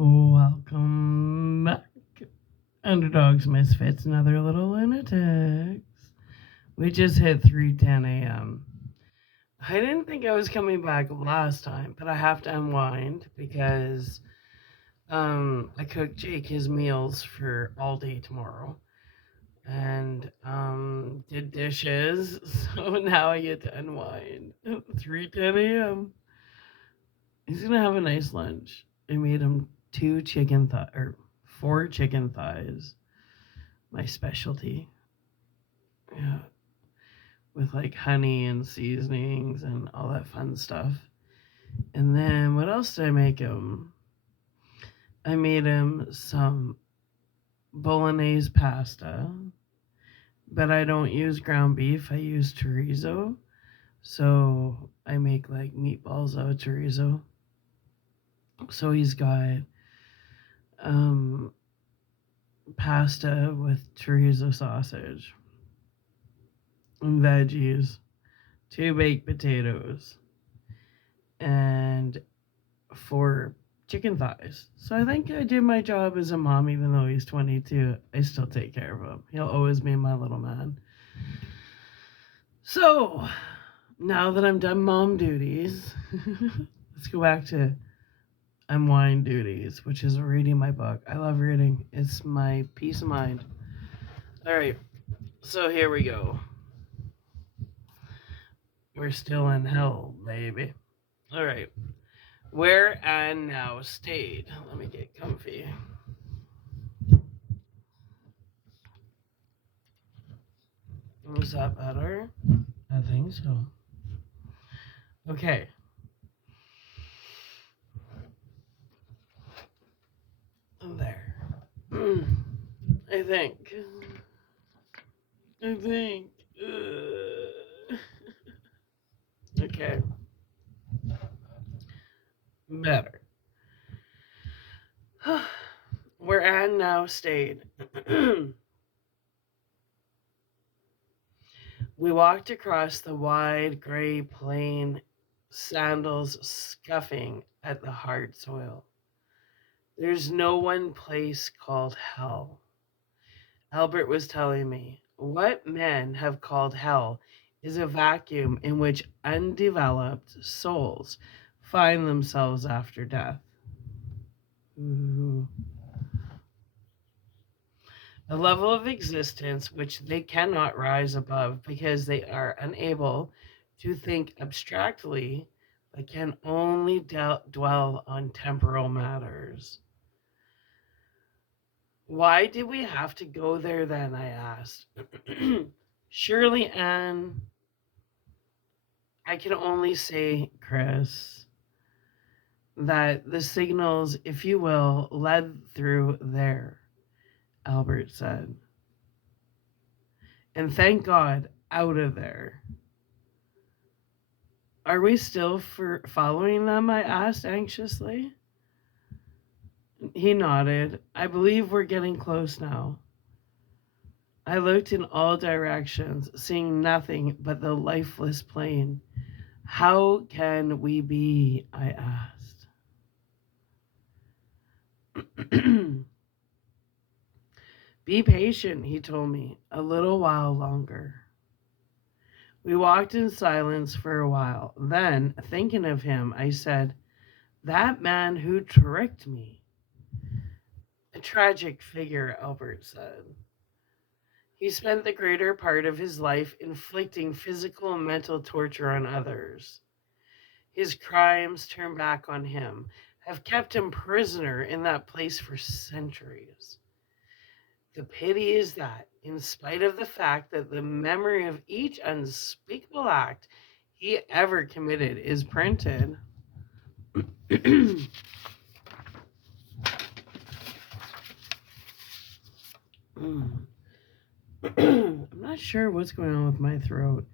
Welcome back, Underdogs, Misfits, and other little lunatics. We just hit 3:10 a.m. I didn't think I was coming back last time, but I have to unwind because I cooked Jake his meals for all day tomorrow and did dishes, so now I get to unwind. 3:10 a.m. He's gonna have a nice lunch. I made him four chicken thighs, my specialty. Yeah, with like honey and seasonings and all that fun stuff. And then what else did I make him? I made him some bolognese pasta, but I don't use ground beef. I use chorizo. So I make like meatballs out of chorizo. So he's got um, pasta with chorizo sausage and veggies, two baked potatoes, and four chicken thighs. So I think I did my job as a mom, even though he's 22. I still take care of him. He'll always be my little man. So now that I'm done mom duties, let's go back to unwind duties, which is reading my book. I love reading, it's my peace of mind. All right, so here we go. We're still in hell, baby. All right. Where Anne now stayed. Let me get comfy. Was that better? I think so. Okay. There. I think. Okay. Better. Where Anne now stayed. We walked across the wide gray plain, sandals scuffing at the hard soil. There's no one place called hell. Albert was telling me, what men have called hell is a vacuum in which undeveloped souls find themselves after death. Ooh. A level of existence which they cannot rise above because they are unable to think abstractly but can only dwell on temporal matters. Why did we have to go there then? I asked. Surely, Anne, I can only say, Chris, that the signals, if you will, led through there, Albert said. And thank God, out of there. Are we still following them? I asked anxiously. He nodded. I believe we're getting close now. I looked in all directions, seeing nothing but the lifeless plain. How can we be? I asked. Be patient, he told me, a little while longer. We walked in silence for a while. Then, thinking of him, I said, that man who tricked me. A tragic figure, Albert said. He spent the greater part of his life inflicting physical and mental torture on others. His crimes turned back on him, have kept him prisoner in that place for centuries. The pity is that, in spite of the fact that the memory of each unspeakable act he ever committed is printed, I'm not sure what's going on with my throat.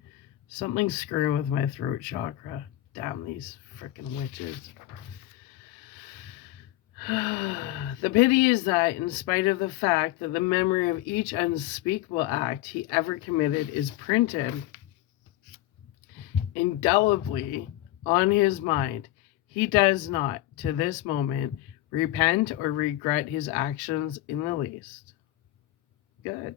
Something's screwing with my throat chakra. Damn these frickin' witches. The pity is that, in spite of the fact that the memory of each unspeakable act he ever committed is printed indelibly on his mind, he does not, to this moment, repent, or regret his actions in the least. Good.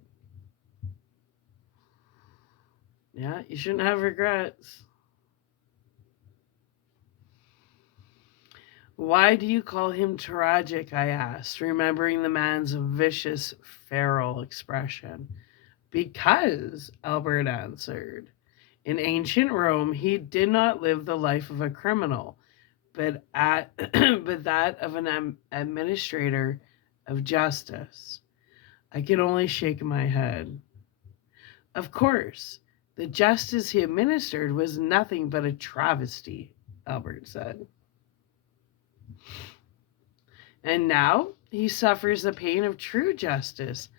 Yeah, you shouldn't have regrets. Why do you call him tragic? I asked, remembering the man's vicious, feral expression. Because, Albert answered, in ancient Rome he did not live the life of a criminal, but but that of an administrator of justice. I could only shake my head. Of course, the justice he administered was nothing but a travesty, Albert said. And now he suffers the pain of true justice,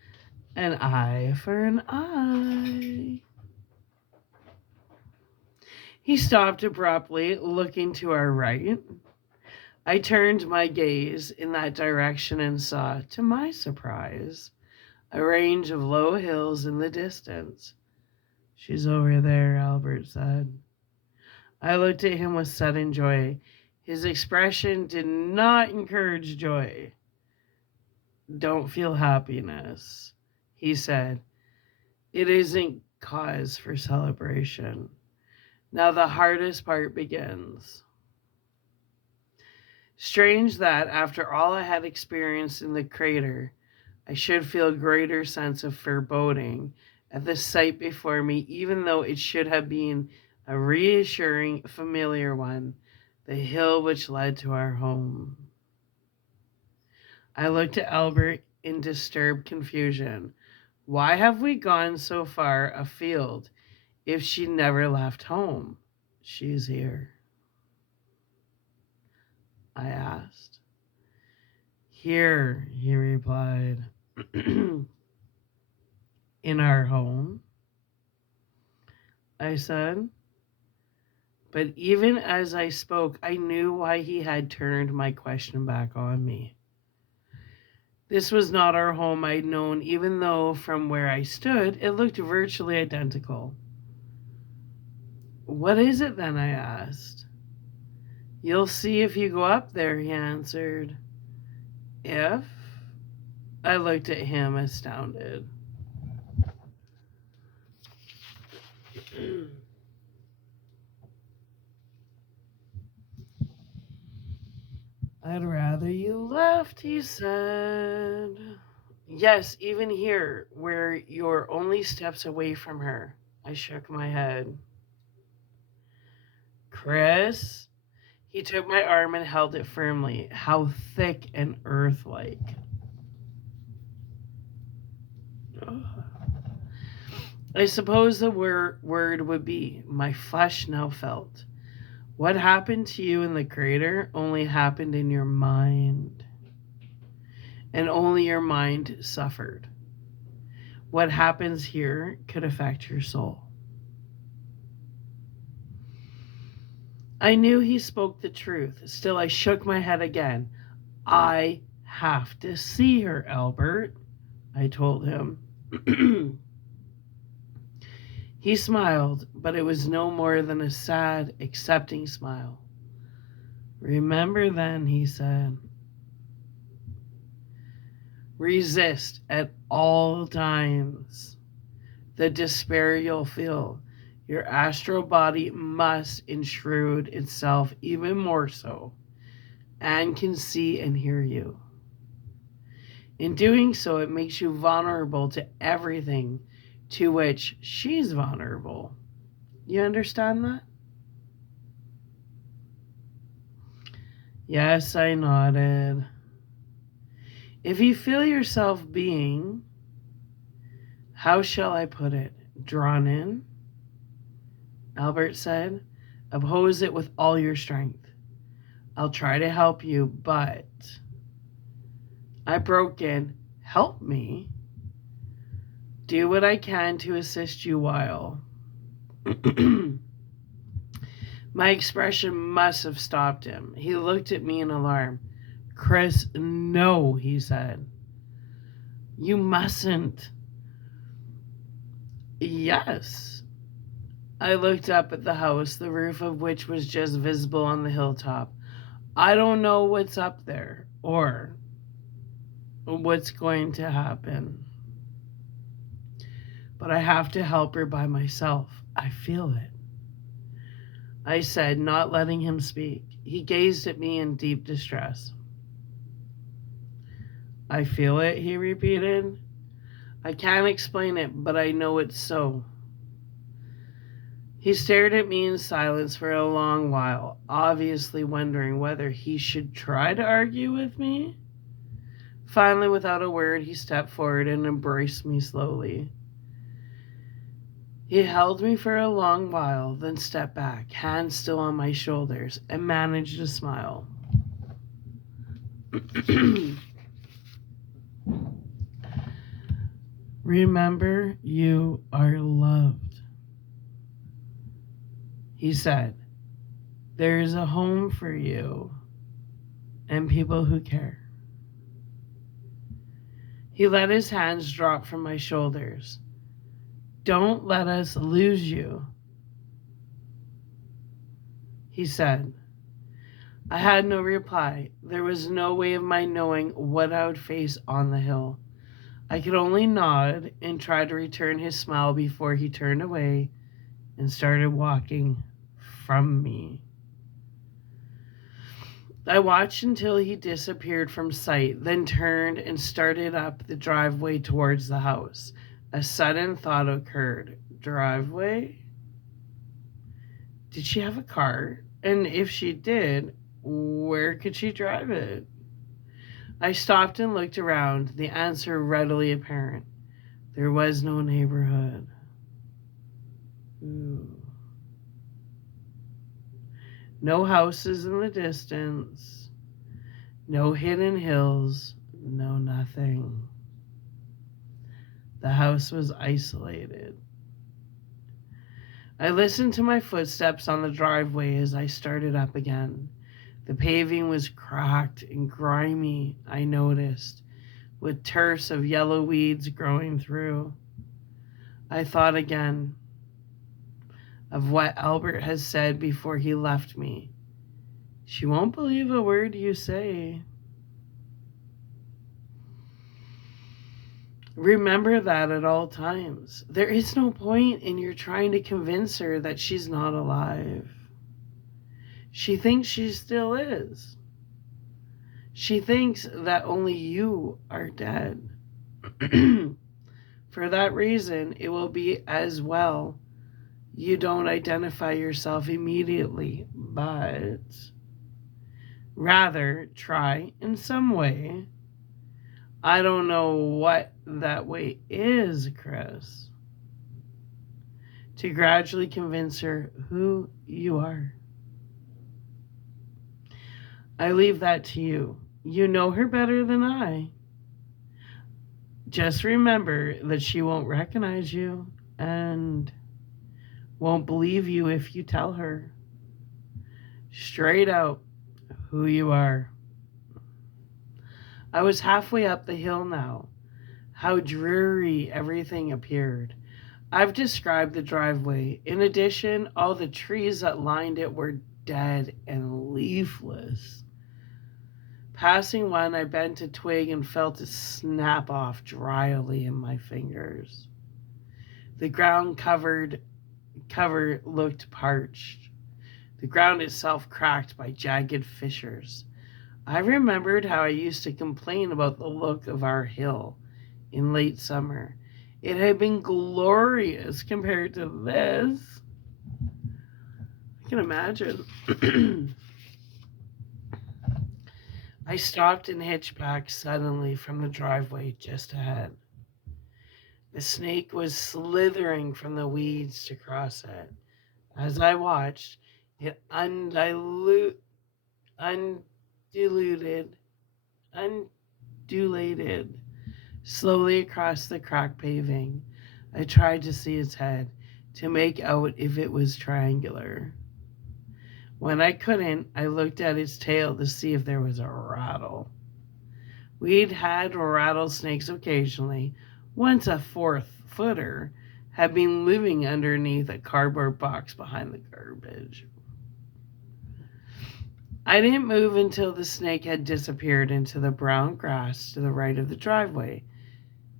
an eye for an eye. He stopped abruptly, looking to our right. I turned my gaze in that direction and saw, to my surprise, a range of low hills in the distance. She's over there, Albert said. I looked at him with sudden joy. His expression did not encourage joy. Don't feel happiness, he said. It isn't cause for celebration. Now the hardest part begins. Strange that, after all I had experienced in the crater, I should feel a greater sense of foreboding at the sight before me, even though it should have been a reassuring, familiar one, the hill which led to our home. I looked at Albert in disturbed confusion. Why have we gone so far afield if she never left home? She's here, I asked. Here, he replied. In our home, I said. But even as I spoke, I knew why he had turned my question back on me. This was not our home I'd known, even though from where I stood, it looked virtually identical. What is it then? I asked. You'll see if you go up there, he answered. If? I looked at him, astounded. I'd rather you left, he said. Yes, even here, where you're only steps away from her. I shook my head. Chris? He took my arm and held it firmly. How thick and earth-like. I suppose the word would be, my flesh now felt. What happened to you in the crater only happened in your mind. And only your mind suffered. What happens here could affect your soul. I knew he spoke the truth. Still, I shook my head again. I have to see her, Albert, I told him. He smiled, but it was no more than a sad, accepting smile. Remember then, he said. Resist at all times the despair you'll feel. Your astral body must intrude itself even more so, and can see and hear you. In doing so, it makes you vulnerable to everything to which she's vulnerable. You understand that? Yes, I nodded. If you feel yourself being, how shall I put it, drawn in, Albert said, oppose it with all your strength. I'll try to help you, but... I broke in. Help me? Do what I can to assist you while... My expression must have stopped him. He looked at me in alarm. Chris, no, he said. You mustn't. Yes. I looked up at the house, the roof of which was just visible on the hilltop. I don't know what's up there or what's going to happen, but I have to help her by myself. I feel it. I said, not letting him speak. He gazed at me in deep distress. I feel it, he repeated. I can't explain it, but I know it's so. He stared at me in silence for a long while, obviously wondering whether he should try to argue with me. Finally, without a word, he stepped forward and embraced me slowly. He held me for a long while, then stepped back, hands still on my shoulders, and managed a smile. Remember, you are loved, he said. There is a home for you and people who care. He let his hands drop from my shoulders. Don't let us lose you, he said. I had no reply. There was no way of my knowing what I would face on the hill. I could only nod and try to return his smile before he turned away and started walking from me. I watched until he disappeared from sight, then turned and started up the driveway towards the house. A sudden thought occurred. Driveway? Did she have a car? And if she did, where could she drive it? I stopped and looked around, the answer readily apparent. There was no neighborhood. Ooh. No houses in the distance, no hidden hills, no nothing. The house was isolated. I listened to my footsteps on the driveway as I started up again. The paving was cracked and grimy, I noticed, with tufts of yellow weeds growing through. I thought again of what Albert has said before he left me. She won't believe a word you say. Remember that at all times. There is no point in your trying to convince her that she's not alive. She thinks she still is. She thinks that only you are dead. For that reason, it will be as well you don't identify yourself immediately, but rather try in some way. I don't know what that way is, Chris. To gradually convince her who you are. I leave that to you. You know her better than I. Just remember that she won't recognize you and won't believe you if you tell her straight out who you are. I was halfway up the hill now. How dreary everything appeared. I've described the driveway. In addition, all the trees that lined it were dead and leafless. Passing one, I bent a twig and felt it snap off dryly in my fingers. The ground cover looked parched. The ground itself cracked by jagged fissures. I remembered how I used to complain about the look of our hill in late summer. It had been glorious compared to this. I can imagine. I stopped and hitched back suddenly from the driveway just ahead. A snake was slithering from the weeds to cross it. As I watched, it undulated, slowly across the cracked paving. I tried to see its head, to make out if it was triangular. When I couldn't, I looked at its tail to see if there was a rattle. We'd had rattlesnakes occasionally. Once a 4-footer had been living underneath a cardboard box behind the garbage. I didn't move until the snake had disappeared into the brown grass to the right of the driveway.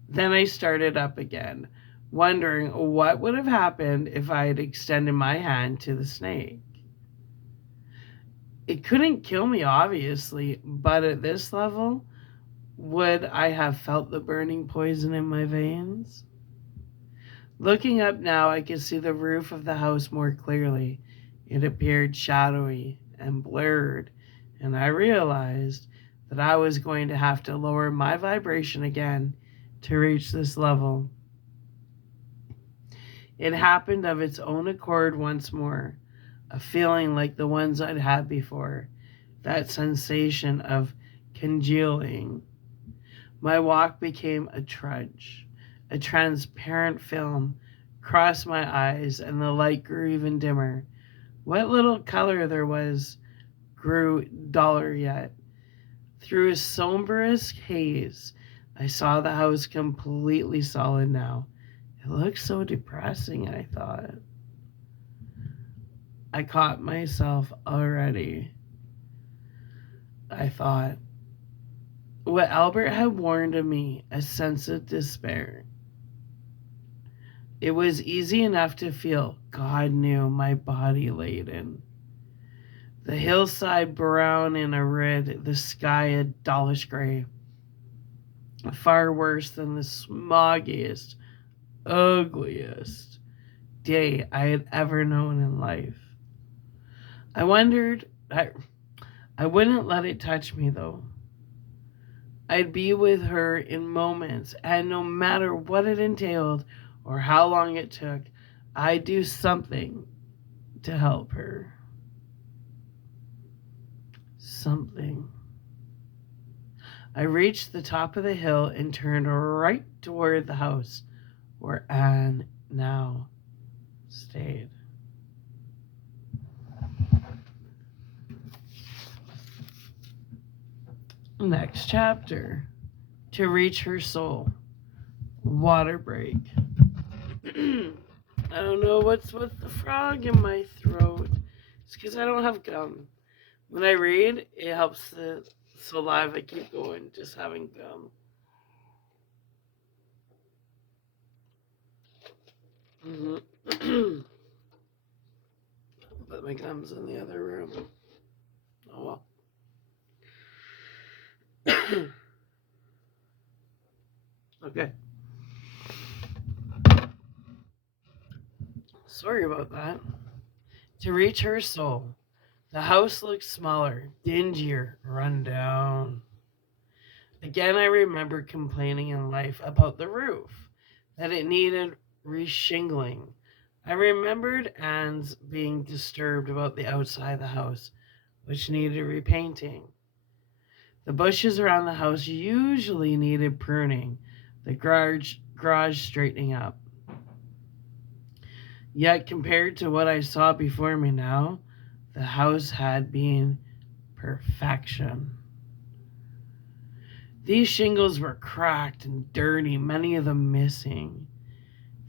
Then I started up again, wondering what would have happened if I had extended my hand to the snake. It couldn't kill me, obviously, but at this level, would I have felt the burning poison in my veins? Looking up now, I could see the roof of the house more clearly. It appeared shadowy and blurred, and I realized that I was going to have to lower my vibration again to reach this level. It happened of its own accord once more, a feeling like the ones I'd had before, that sensation of congealing. My walk became a trudge. A transparent film crossed my eyes, and the light grew even dimmer. What little color there was grew duller yet. Through a somberest haze, I saw the house completely solid now. It looked so depressing, I thought. I caught myself already. I thought. What Albert had warned of me, a sense of despair. It was easy enough to feel, God knew, my body laden. The hillside brown and arid, the sky a dullish gray. Far worse than the smoggiest, ugliest day I had ever known in life. I wondered, I wouldn't let it touch me though. I'd be with her in moments, and no matter what it entailed or how long it took, I'd do something to help her. Something. I reached the top of the hill and turned right toward the house where Anne now stayed. Next chapter. To reach her soul. Water break. I don't know what's with the frog in my throat. It's because I don't have gum. When I read, it helps the saliva keep going, just having gum. But my gum's in the other room. Oh well. Okay. Sorry about that. To reach her soul. The house looked smaller, dingier, run down. Again, I remember complaining in life about the roof, that it needed reshingling. I remembered Anne's being disturbed about the outside of the house, which needed repainting. The bushes around the house usually needed pruning, the garage straightening up. Yet, compared to what I saw before me now, the house had been perfection. These shingles were cracked and dirty, many of them missing.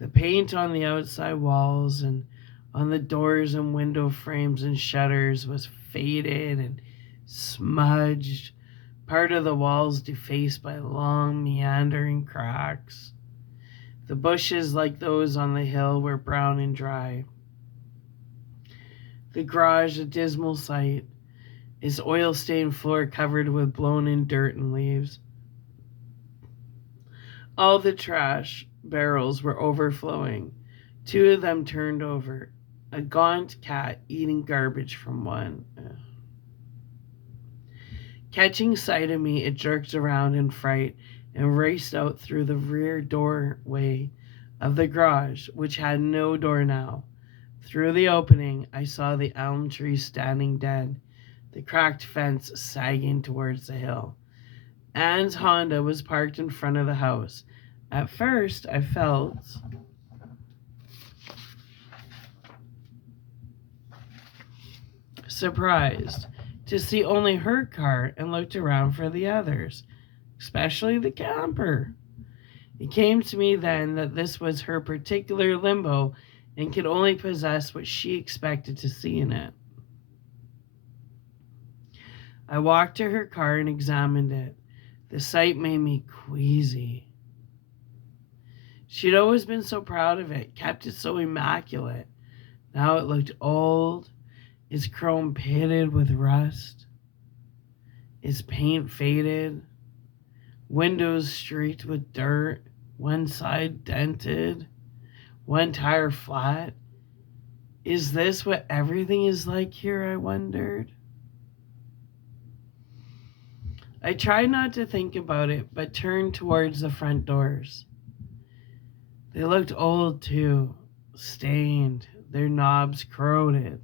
The paint on the outside walls and on the doors and window frames and shutters was faded and smudged, part of the walls defaced by long, meandering cracks. The bushes, like those on the hill, were brown and dry. The garage, a dismal sight, its oil-stained floor covered with blown-in dirt and leaves. All the trash barrels were overflowing. Two of them turned over, a gaunt cat eating garbage from one. Catching sight of me, it jerked around in fright and raced out through the rear doorway of the garage, which had no door now. Through the opening, I saw the elm tree standing dead, the cracked fence sagging towards the hill. Anne's Honda was parked in front of the house. At first, I felt surprised to see only her car and looked around for the others, especially the camper. It came to me then that this was her particular limbo and could only possess what she expected to see in it. I walked to her car and examined it. The sight made me queasy. She'd always been so proud of it, kept it so immaculate. Now it looked old, its chrome pitted with rust, its paint faded, windows streaked with dirt, one side dented, one tire flat. Is this what everything is like here? I wondered. I tried not to think about it, but turned towards the front doors. They looked old too, stained, their knobs corroded.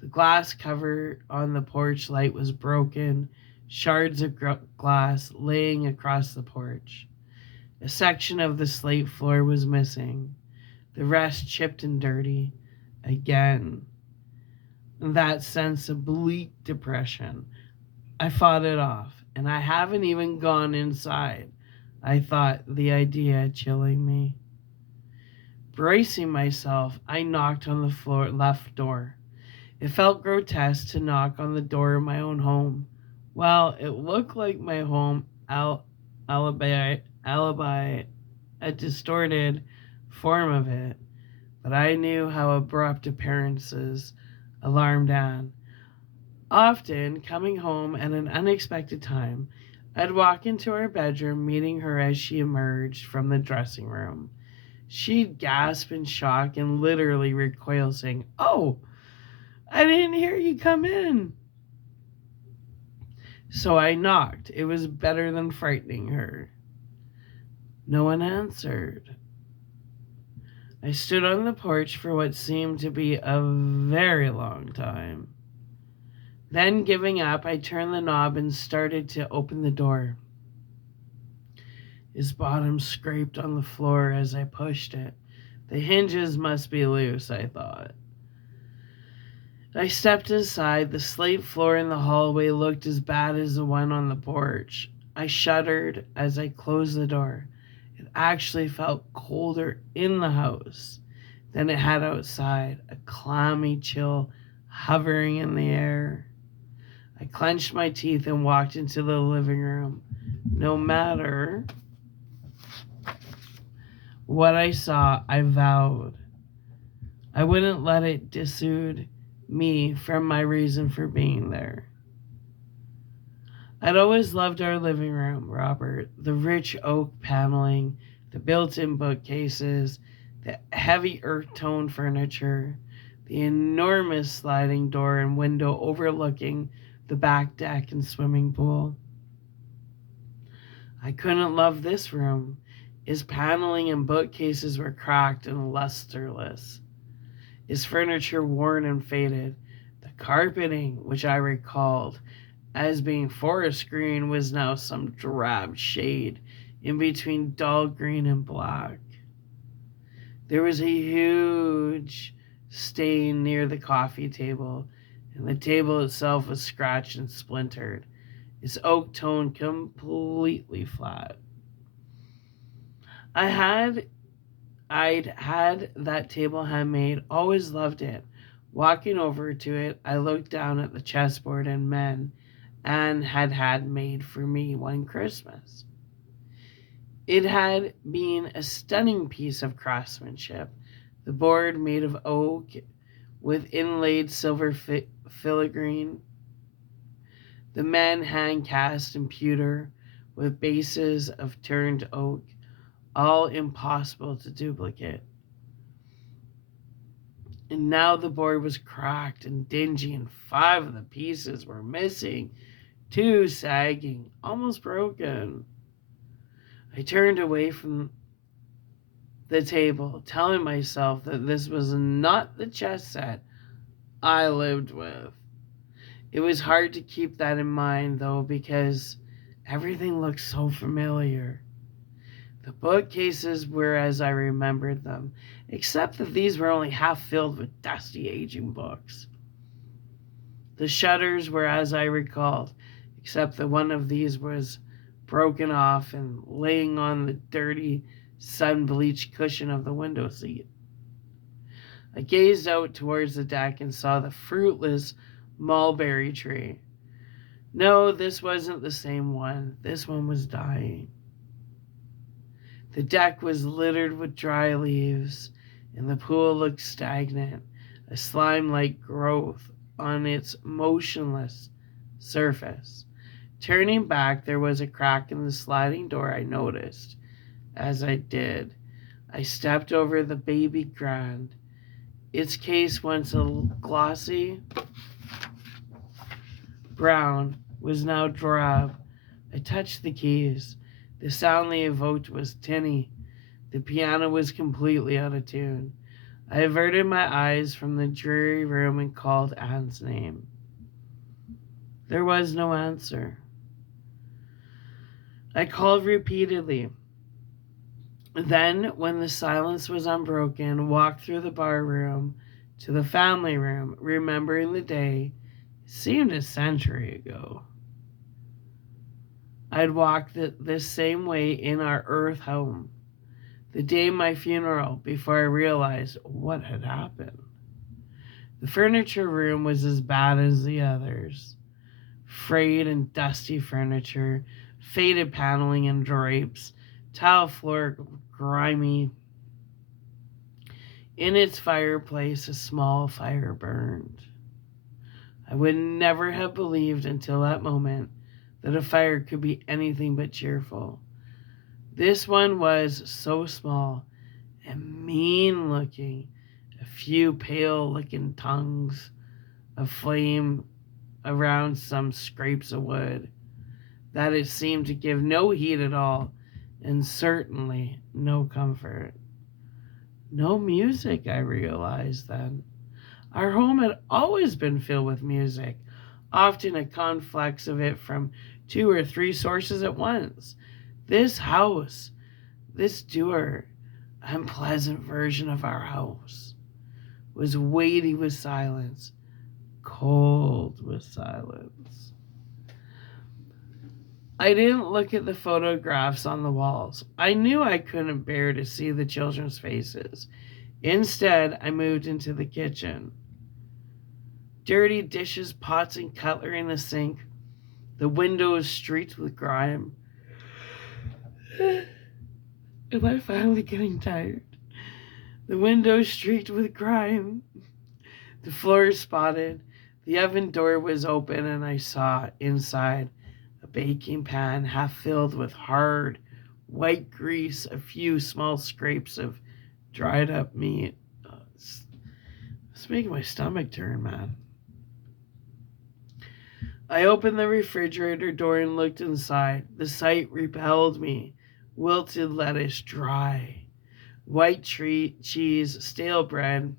The glass cover on the porch light was broken, shards of glass laying across the porch. A section of the slate floor was missing, the rest chipped and dirty. Again, that sense of bleak depression. I fought it off, and I haven't even gone inside. I thought, the idea chilling me. Bracing myself, I knocked on the left door. It felt grotesque to knock on the door of my own home. Well, it looked like my home alibi, a distorted form of it, but I knew how abrupt appearances alarmed Anne. Often, coming home at an unexpected time, I'd walk into her bedroom, meeting her as she emerged from the dressing room. She'd gasp in shock and literally recoil, saying, "Oh, I didn't hear you come in." So I knocked. It was better than frightening her. No one answered. I stood on the porch for what seemed to be a very long time. Then, giving up, I turned the knob and started to open the door. Its bottom scraped on the floor as I pushed it. The hinges must be loose, I thought. I stepped inside. The slate floor in the hallway looked as bad as the one on the porch. I shuddered as I closed the door. It actually felt colder in the house than it had outside, a clammy chill hovering in the air. I clenched my teeth and walked into the living room. No matter what I saw, I vowed I wouldn't let it dissuade me from my reason for being there. I'd always loved our living room, Robert. The rich oak paneling, the built-in bookcases, the heavy earth-tone furniture, the enormous sliding door and window overlooking the back deck and swimming pool. I couldn't love this room. Its paneling and bookcases were cracked and lusterless. Its furniture worn and faded. The carpeting, which I recalled as being forest green, was now some drab shade in between dull green and black. There was a huge stain near the coffee table, and the table itself was scratched and splintered, its oak tone completely flat. I'd had that table handmade, always loved it. Walking over to it, I looked down at the chessboard and men Anne had made for me one Christmas. It had been a stunning piece of craftsmanship, the board made of oak with inlaid silver filigree, the men hand cast in pewter with bases of turned oak, all impossible to duplicate. And now the board was cracked and dingy, and 5 of the pieces were missing, 2 sagging, almost broken. I turned away from the table, telling myself that this was not the chess set I lived with. It was hard to keep that in mind, though, because everything looked so familiar. The bookcases were as I remembered them, except that these were only half filled with dusty, aging books. The shutters were as I recalled, except that one of these was broken off and laying on the dirty, sun-bleached cushion of the window seat. I gazed out towards the deck and saw the fruitless mulberry tree. No, this wasn't the same one. This one was dying. The deck was littered with dry leaves, and the pool looked stagnant, a slime-like growth on its motionless surface. Turning back, there was a crack in the sliding door. I noticed. As I did, I stepped over the baby grand. Its case, once a glossy brown, was now drab. I touched the keys. The sound they evoked was tinny. The piano was completely out of tune. I averted my eyes from the dreary room and called Anne's name. There was no answer. I called repeatedly. Then, when the silence was unbroken, walked through the bar room to the family room, remembering the day. It seemed a century ago. I'd walked this same way in our earth home, the day of my funeral, before I realized what had happened. The furniture room was as bad as the others. Frayed and dusty furniture, faded paneling and drapes, tile floor grimy. In its fireplace, a small fire burned. I would never have believed until that moment that a fire could be anything but cheerful. This one was so small and mean looking, a few pale looking tongues of flame around some scraps of wood, that it seemed to give no heat at all, and certainly no comfort. No music, I realized then. Our home had always been filled with music, often a conflux of it from 2 or 3 sources at once. This house, this dour, unpleasant version of our house, was weighty with silence, cold with silence. I didn't look at the photographs on the walls. I knew I couldn't bear to see the children's faces. Instead, I moved into the kitchen. Dirty dishes, pots, and cutlery in the sink. The windows streaked with grime. Am I finally getting tired? The windows streaked with grime. The floor spotted. The oven door was open, and I saw inside a baking pan half filled with hard, white grease, a few small scrapes of dried up meat. It's making my stomach turn, man. I opened the refrigerator door and looked inside. The sight repelled me. Wilted lettuce, dry. White cheese, stale bread,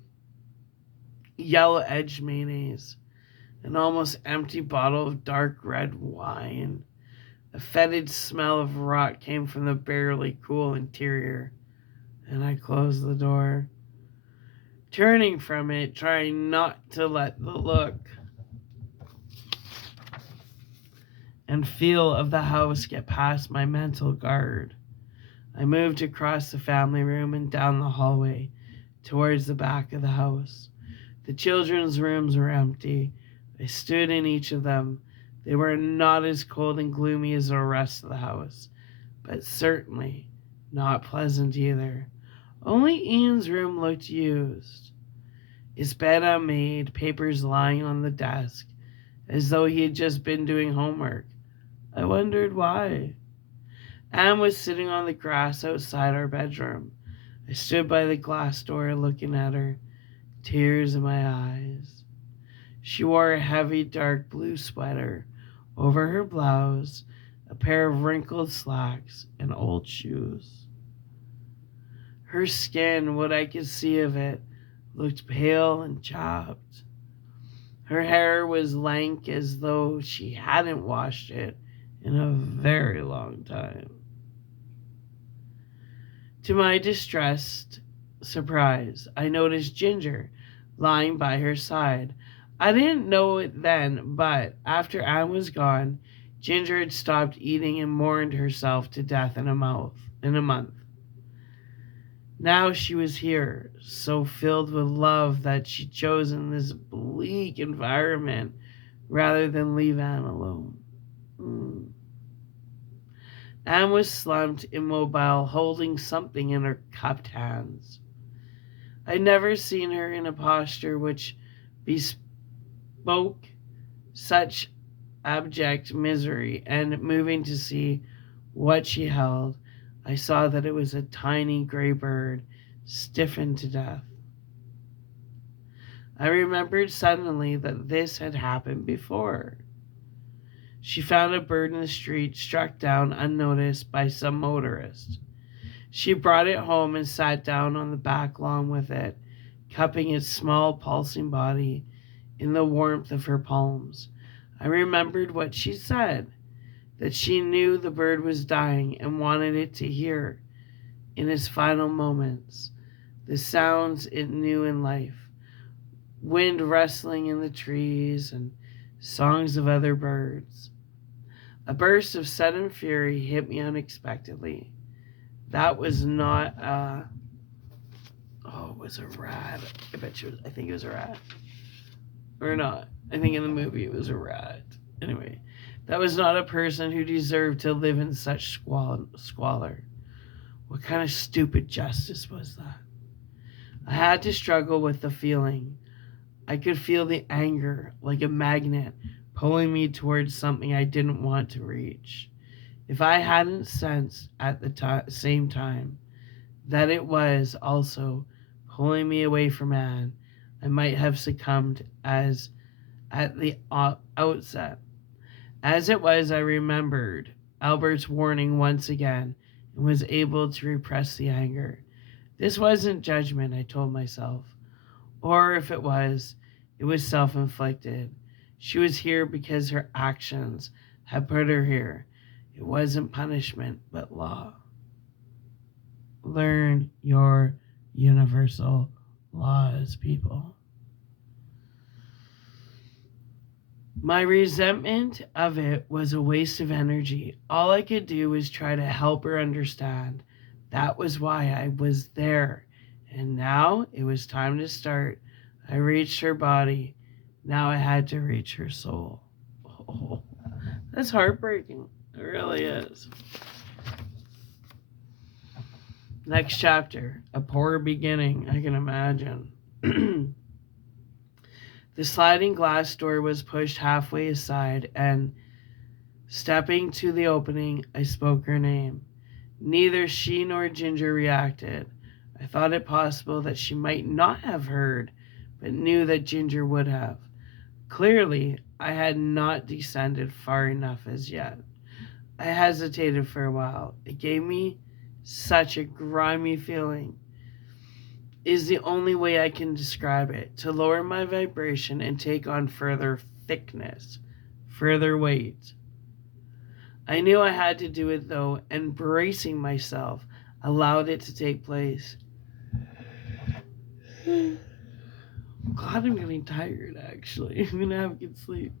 yellow-edged mayonnaise. An almost empty bottle of dark red wine. A fetid smell of rot came from the barely cool interior, and I closed the door, turning from it, trying not to let the look and feel of the house get past my mental guard. I moved across the family room and down the hallway towards the back of the house. The children's rooms were empty. I stood in each of them. They were not as cold and gloomy as the rest of the house, but certainly not pleasant either. Only Ian's room looked used. His bed unmade, papers lying on the desk, as though he had just been doing homework. I wondered why. Anne was sitting on the grass outside our bedroom. I stood by the glass door looking at her, tears in my eyes. She wore a heavy dark blue sweater over her blouse, a pair of wrinkled slacks, and old shoes. Her skin, what I could see of it, looked pale and chapped. Her hair was lank as though she hadn't washed it in a very long time. To my distressed surprise, I noticed Ginger lying by her side. I didn't know it then, but after Anne was gone, Ginger had stopped eating and mourned herself to death in a month. Now she was here, so filled with love that she'd chosen this bleak environment rather than leave Anne alone. Anne was slumped, immobile, holding something in her cupped hands. I'd never seen her in a posture which bespoke such abject misery, and moving to see what she held, I saw that it was a tiny gray bird, stiffened to death. I remembered suddenly that this had happened before. She found a bird in the street, struck down unnoticed by some motorist. She brought it home and sat down on the back lawn with it, cupping its small pulsing body in the warmth of her palms. I remembered what she said, that she knew the bird was dying and wanted it to hear, in its final moments, the sounds it knew in life: wind rustling in the trees and songs of other birds. A burst of sudden fury hit me unexpectedly. That was not a. Oh, it was a rat. I think it was a rat. Or not. I think in the movie it was a rat. Anyway, that was not a person who deserved to live in such squalor. What kind of stupid justice was that? I had to struggle with the feeling. I could feel the anger like a magnet pulling me towards something I didn't want to reach. If I hadn't sensed at the same time that it was also pulling me away from Anne, I might have succumbed as at the outset. As it was, I remembered Albert's warning once again and was able to repress the anger. This wasn't judgment, I told myself. Or if it was self inflicted. She was here because her actions had put her here. It wasn't punishment, but law. Learn your universal laws, people. My resentment of it was a waste of energy. All I could do was try to help her understand. That was why I was there. And now it was time to start. I reached her body. Now I had to reach her soul. Oh, that's heartbreaking. It really is. Next chapter. A poor beginning, I can imagine. The sliding glass door was pushed halfway aside, and stepping to the opening, I spoke her name. Neither she nor Ginger reacted. I thought it possible that she might not have heard, but knew that Ginger would have. Clearly, I had not descended far enough as yet. I hesitated for a while. It gave me such a grimy feeling. Is the only way I can describe it, to lower my vibration and take on further thickness, further weight. I knew I had to do it though, and bracing myself, allowed it to take place. God, I'm getting tired, actually. I'm gonna have good sleep.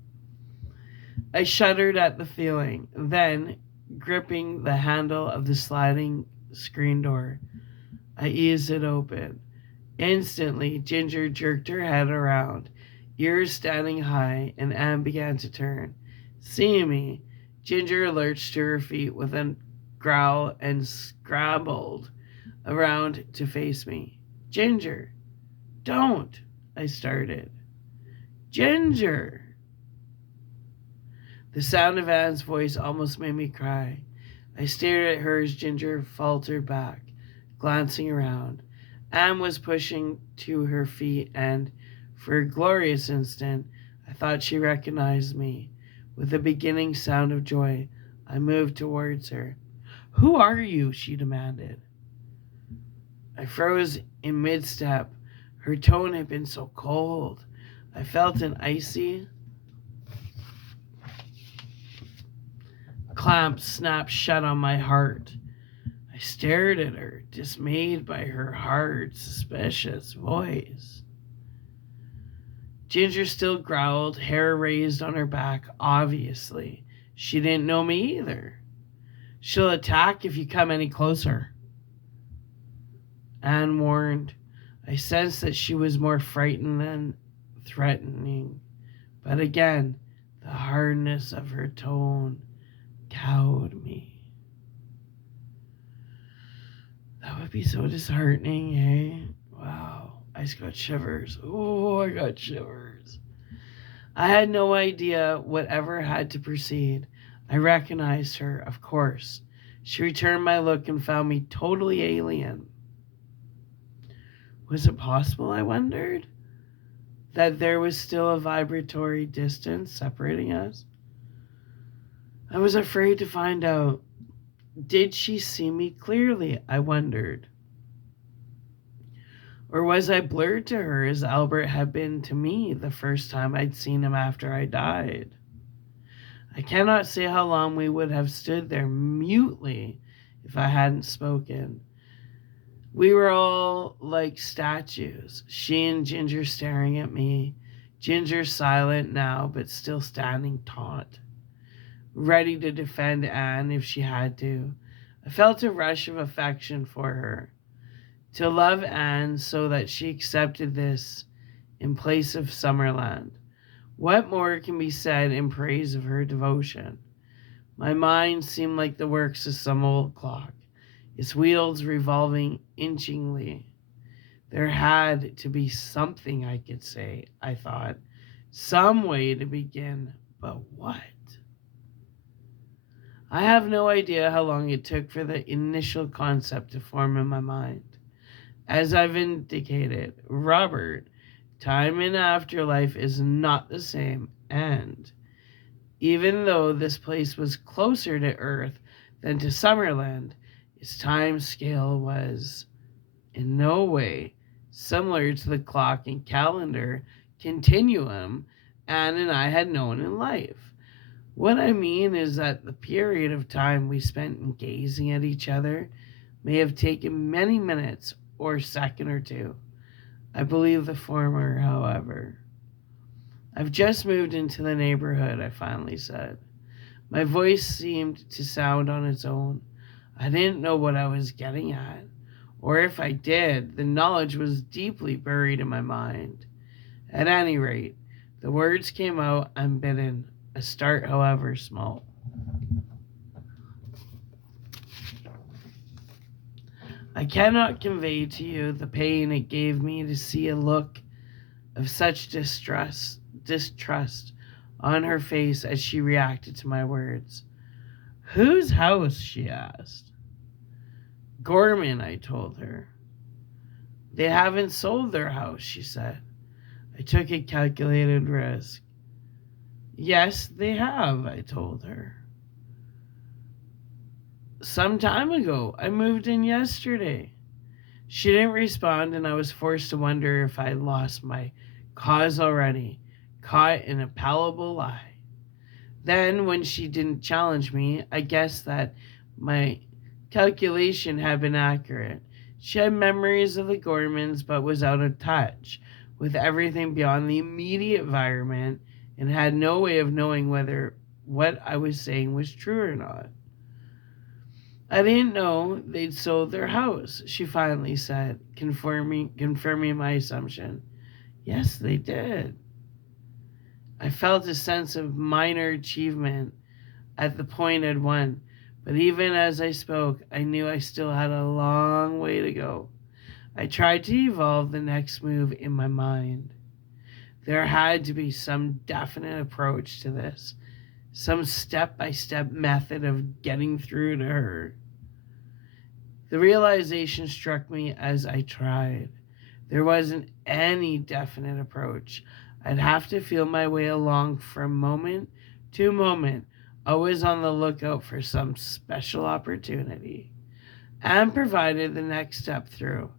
I shuddered at the feeling. Then, gripping the handle of the sliding screen door, I eased it open. Instantly, Ginger jerked her head around, ears standing high, and Anne began to turn. Seeing me, Ginger lurched to her feet with a growl and scrabbled around to face me. Ginger, don't, I started. Ginger! The sound of Anne's voice almost made me cry. I stared at her as Ginger faltered back, glancing around. Anne was pushing to her feet, and for a glorious instant, I thought she recognized me. With a beginning sound of joy, I moved towards her. Who are you? She demanded. I froze in mid-step. Her tone had been so cold. I felt an icy clamp snap shut on my heart. I stared at her, dismayed by her hard, suspicious voice. Ginger still growled, hair raised on her back, obviously. She didn't know me either. She'll attack if you come any closer, Anne warned. I sensed that she was more frightened than threatening. But again, the hardness of her tone cowed me. would be so disheartening, eh? Wow, I just got shivers. Oh, I got shivers. I had no idea whatever had to proceed. I recognized her, of course. She returned my look and found me totally alien. Was it possible, I wondered, that there was still a vibratory distance separating us? I was afraid to find out. Did she see me clearly, I wondered? Or was I blurred to her as Albert had been to me the first time I'd seen him after I died? I cannot say how long we would have stood there mutely if I hadn't spoken. We were all like statues, she and Ginger staring at me, Ginger silent now but still standing taut, ready to defend Anne if she had to. I felt a rush of affection for her. To love Anne so that she accepted this in place of Summerland. What more can be said in praise of her devotion? My mind seemed like the works of some old clock, its wheels revolving inchingly. There had to be something I could say, I thought, some way to begin, but what? I have no idea how long it took for the initial concept to form in my mind. As I've indicated, Robert, time in afterlife is not the same, and even though this place was closer to Earth than to Summerland, its time scale was in no way similar to the clock and calendar continuum Anne and I had known in life. What I mean is that the period of time we spent in gazing at each other may have taken many minutes or a second or two. I believe the former, however. I've just moved into the neighborhood, I finally said. My voice seemed to sound on its own. I didn't know what I was getting at, or if I did, the knowledge was deeply buried in my mind. At any rate, the words came out unbidden, a start, however small. I cannot convey to you the pain it gave me to see a look of such distrust on her face as she reacted to my words. Whose house? She asked. Gorman, I told her. They haven't sold their house, she said. I took a calculated risk. Yes, they have, I told her. Some time ago. I moved in yesterday. She didn't respond, and I was forced to wonder if I'd lost my cause already, caught in a palpable lie. Then, when she didn't challenge me, I guessed that my calculation had been accurate. She had memories of the Gormans, but was out of touch with everything beyond the immediate environment and had no way of knowing whether what I was saying was true or not. I didn't know they'd sold their house, she finally said, confirming my assumption. Yes, they did. I felt a sense of minor achievement at the point I'd won, but even as I spoke, I knew I still had a long way to go. I tried to evolve the next move in my mind. There had to be some definite approach to this, some step-by-step method of getting through to her. The realization struck me as I tried. There wasn't any definite approach. I'd have to feel my way along from moment to moment, always on the lookout for some special opportunity. Anne provided the next step through.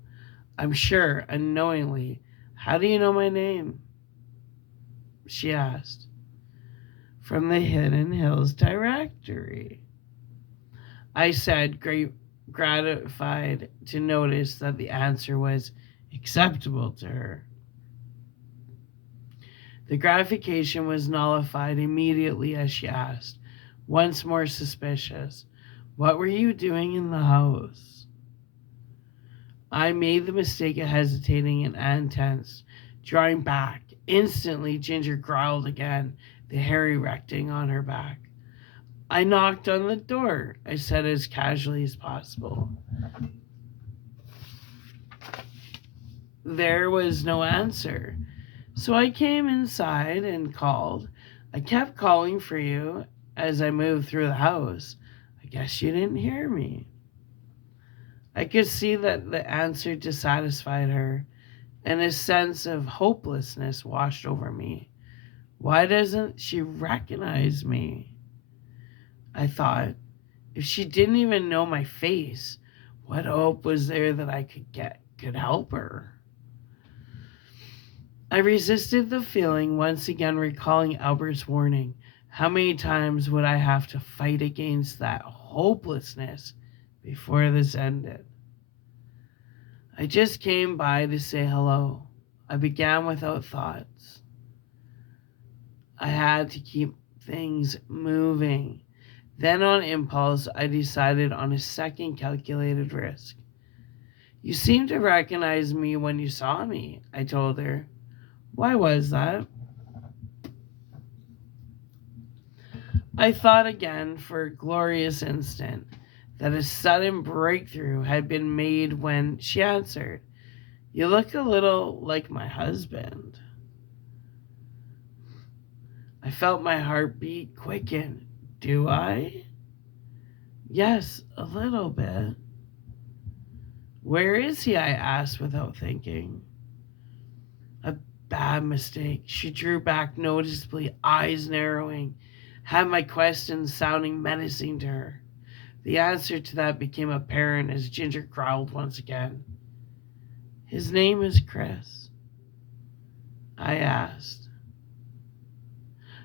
I'm sure, unknowingly. How do you know my name? She asked. From the Hidden Hills directory. I said, gratified to notice that the answer was acceptable to her. The gratification was nullified immediately as she asked, once more suspicious, what were you doing in the house? I made the mistake of hesitating, and Anne tensed, drawing back. Instantly, Ginger growled again, the hair erecting on her back. I knocked on the door, I said as casually as possible. there was no answer. So I came inside and called. I kept calling for you as I moved through the house. I guess you didn't hear me. I could see that the answer dissatisfied her, and a sense of hopelessness washed over me. Why doesn't she recognize me? I thought. If she didn't even know my face, what hope was there that I could help her? I resisted the feeling, once again recalling Albert's warning. How many times would I have to fight against that hopelessness before this ended? I just came by to say hello. I began without thoughts. I had to keep things moving. Then, on impulse, I decided on a second calculated risk. You seemed to recognize me when you saw me, I told her. Why was that? I thought again for a glorious instant that a sudden breakthrough had been made when she answered, You look a little like my husband. I felt my heartbeat quicken. Do I? Yes, a little bit. Where is he? I asked without thinking. A bad mistake. She drew back noticeably, eyes narrowing, had my questions sounding menacing to her. The answer to that became apparent as Ginger growled once again. His name is Chris, I asked.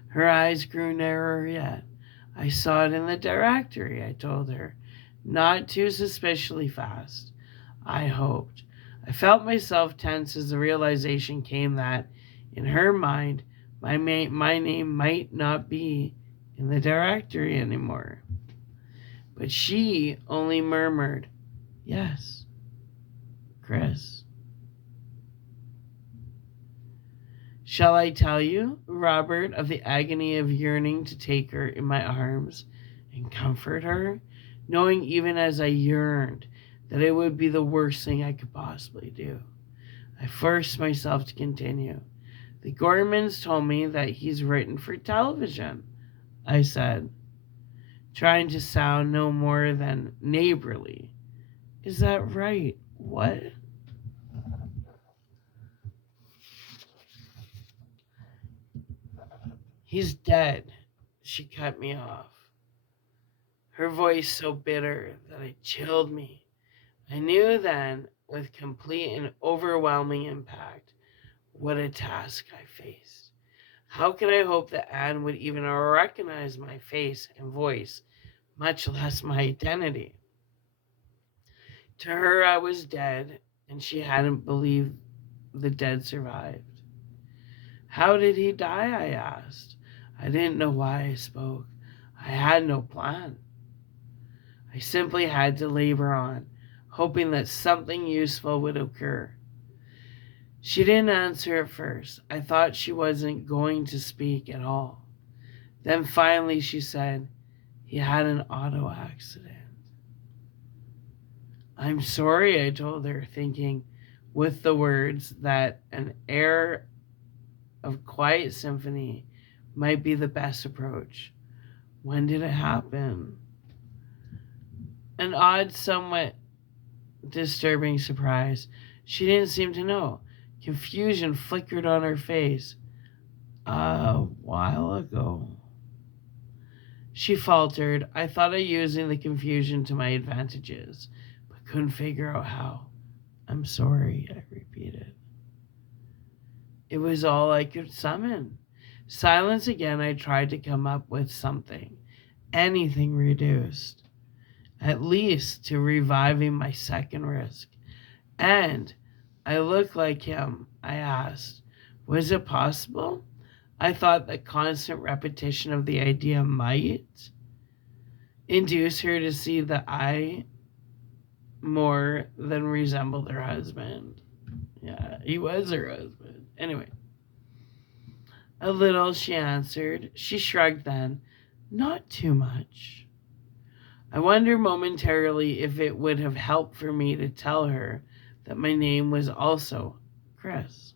Her eyes grew narrower yet. I saw it in the directory, I told her. Not too suspiciously fast, I hoped. I felt myself tense as the realization came that, in her mind, my name might not be in the directory anymore. But she only murmured, Yes, Chris. Shall I tell you, Robert, of the agony of yearning to take her in my arms and comfort her, knowing even as I yearned that it would be the worst thing I could possibly do? I forced myself to continue. The Gormans told me that he's written for television, I said, trying to sound no more than neighborly. Is that right? What? He's dead. She cut me off, her voice so bitter that it chilled me. I knew then, with complete and overwhelming impact, what a task I faced. How could I hope that Anne would even recognize my face and voice, much less my identity? To her, I was dead, and she hadn't believed the dead survived. How did he die? I asked. I didn't know why I spoke. I had no plan. I simply had to labor on, hoping that something useful would occur. She didn't answer at first. I thought she wasn't going to speak at all. Then finally she said, He had an auto accident. I'm sorry, I told her, thinking with the words that an air of quiet symphony might be the best approach. When did it happen? An odd, somewhat disturbing surprise. She didn't seem to know. Confusion flickered on her face. A while ago. She faltered. I thought of using the confusion to my advantages, but couldn't figure out how. I'm sorry, I repeated. It was all I could summon. Silence again. I tried to come up with something, anything reduced, at least to reviving my second risk. And I look like him, I asked. Was it possible? I thought the constant repetition of the idea might induce her to see that I more than resembled her husband. Yeah, he was her husband. Anyway, a little, she answered. She shrugged then. Not too much. I wonder momentarily if it would have helped for me to tell her that my name was also Chris.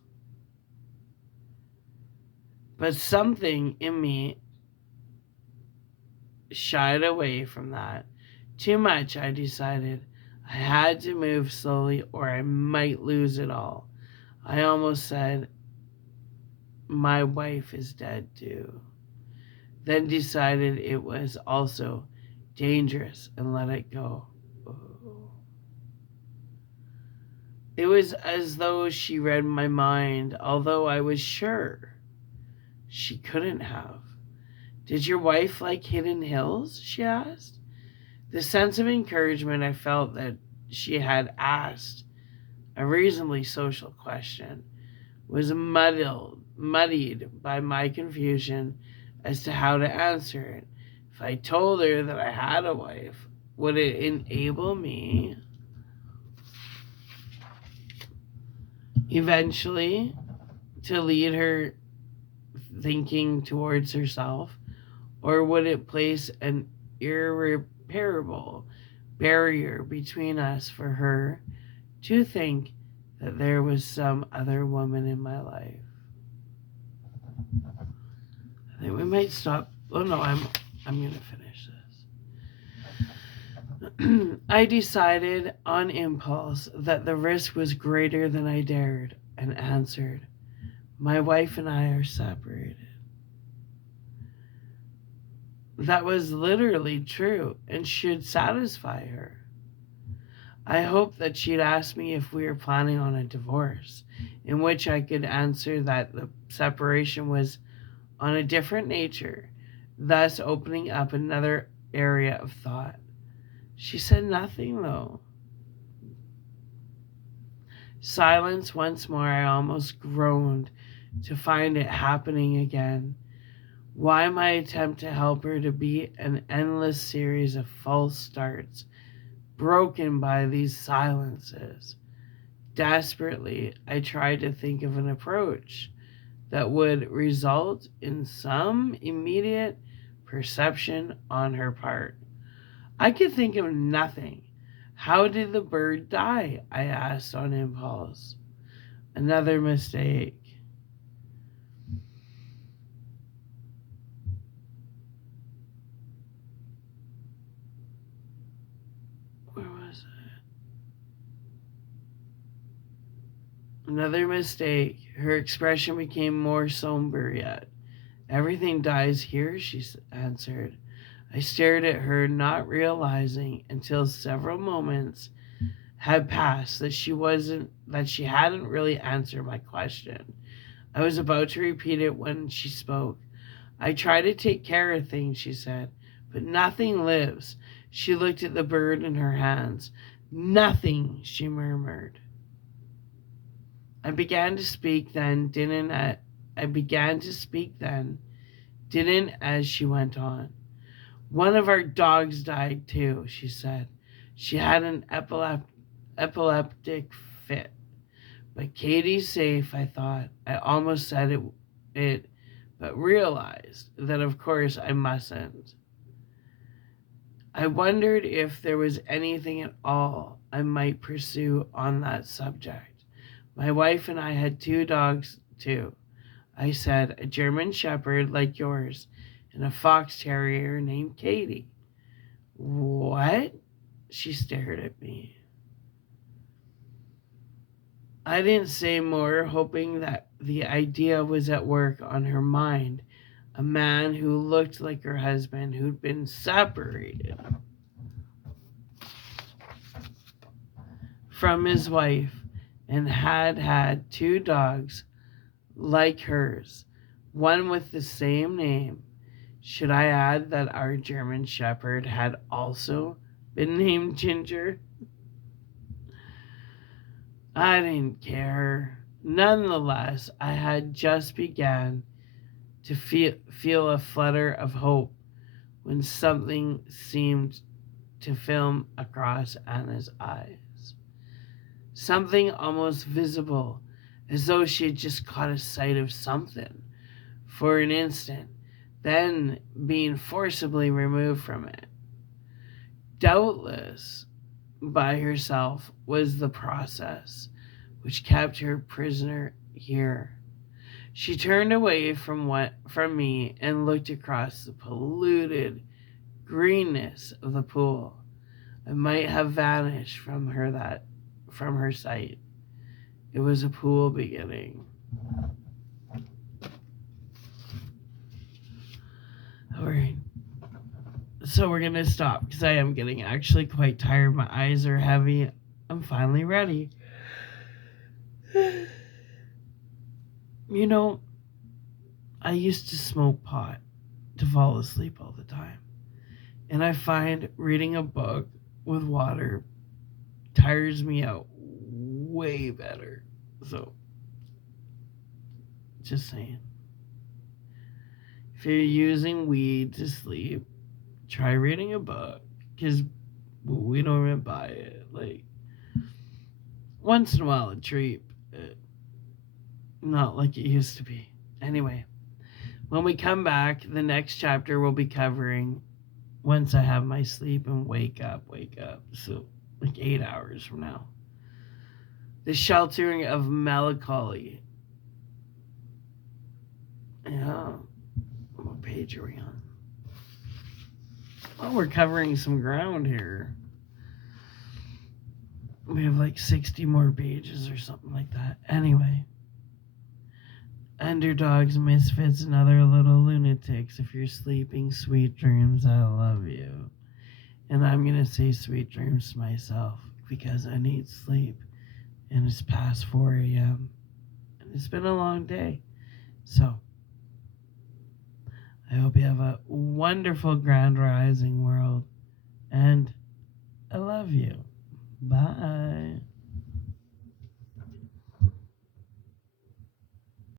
But something in me shied away from that. Too much, I decided. I had to move slowly or I might lose it all. I almost said, my wife is dead too. Then decided it was also dangerous and let it go. It was as though she read my mind, although I was sure she couldn't have. Did your wife like Hidden Hills? She asked. The sense of encouragement I felt that she had asked a reasonably social question was muddied by my confusion as to how to answer it. If I told her that I had a wife, would it enable me eventually to lead her thinking towards herself, or would it place an irreparable barrier between us for her to think that there was some other woman in my life? I think we might stop. Oh no, I'm going to finish this. I decided on impulse that the risk was greater than I dared and answered, my wife and I are separated. That was literally true and should satisfy her. I hoped that she'd ask me if we were planning on a divorce, in which I could answer that the separation was on a different nature, thus opening up another area of thought. She said nothing, though. Silence once more. I almost groaned to find it happening again. Why my attempt to help her to be an endless series of false starts, broken by these silences? Desperately, I tried to think of an approach that would result in some immediate perception on her part. I could think of nothing. How did the bird die? I asked on impulse. Another mistake. Where was it? Another mistake. Her expression became more somber yet. Everything dies here, she answered. I stared at her, not realizing until several moments had passed that she hadn't really answered my question. I was about to repeat it when she spoke. I try to take care of things, she said, but nothing lives. She looked at the bird in her hands. Nothing, she murmured. I began to speak then, didn't as she went on. One of our dogs died too, she said. She had an epileptic fit. But Katie's safe, I thought. I almost said it, but realized that of course I mustn't. I wondered if there was anything at all I might pursue on that subject. My wife and I had 2 dogs too. I said, a German Shepherd like yours and a fox terrier named Katie. What? She stared at me. I didn't say more, hoping that the idea was at work on her mind. A man who looked like her husband, who'd been separated from his wife and had 2 dogs like hers, one with the same name. Should I add that our German Shepherd had also been named Ginger? I didn't care. Nonetheless, I had just begun to feel a flutter of hope when something seemed to film across Anna's eyes. Something almost visible, as though she had just caught a sight of something for an instant, then being forcibly removed from it. Doubtless by herself was the process, which kept her prisoner here. She turned away from me and looked across the polluted greenness of the pool. I might have vanished from her sight. It was a pool beginning. Alright. So we're gonna stop because I am getting actually quite tired. My eyes are heavy. I'm finally ready. You know, I used to smoke pot to fall asleep all the time. And I find reading a book with water tires me out way better. So, just saying. If you're using weed to sleep, try reading a book. Because we don't even buy it. Like, once in a while, a treat. Not like it used to be. Anyway, when we come back, the next chapter we'll be covering once I have my sleep and wake up. So, like 8 hours from now. The Sheltering of Melancholy. Yeah. What page are we on? Oh, we're covering some ground here. We have like 60 more pages or something like that. Anyway. Underdogs, misfits, and other little lunatics. If you're sleeping, sweet dreams, I love you. And I'm going to say sweet dreams to myself because I need sleep. And it's past 4 a.m. And it's been a long day. So, I hope you have a wonderful grand rising world. And I love you. Bye.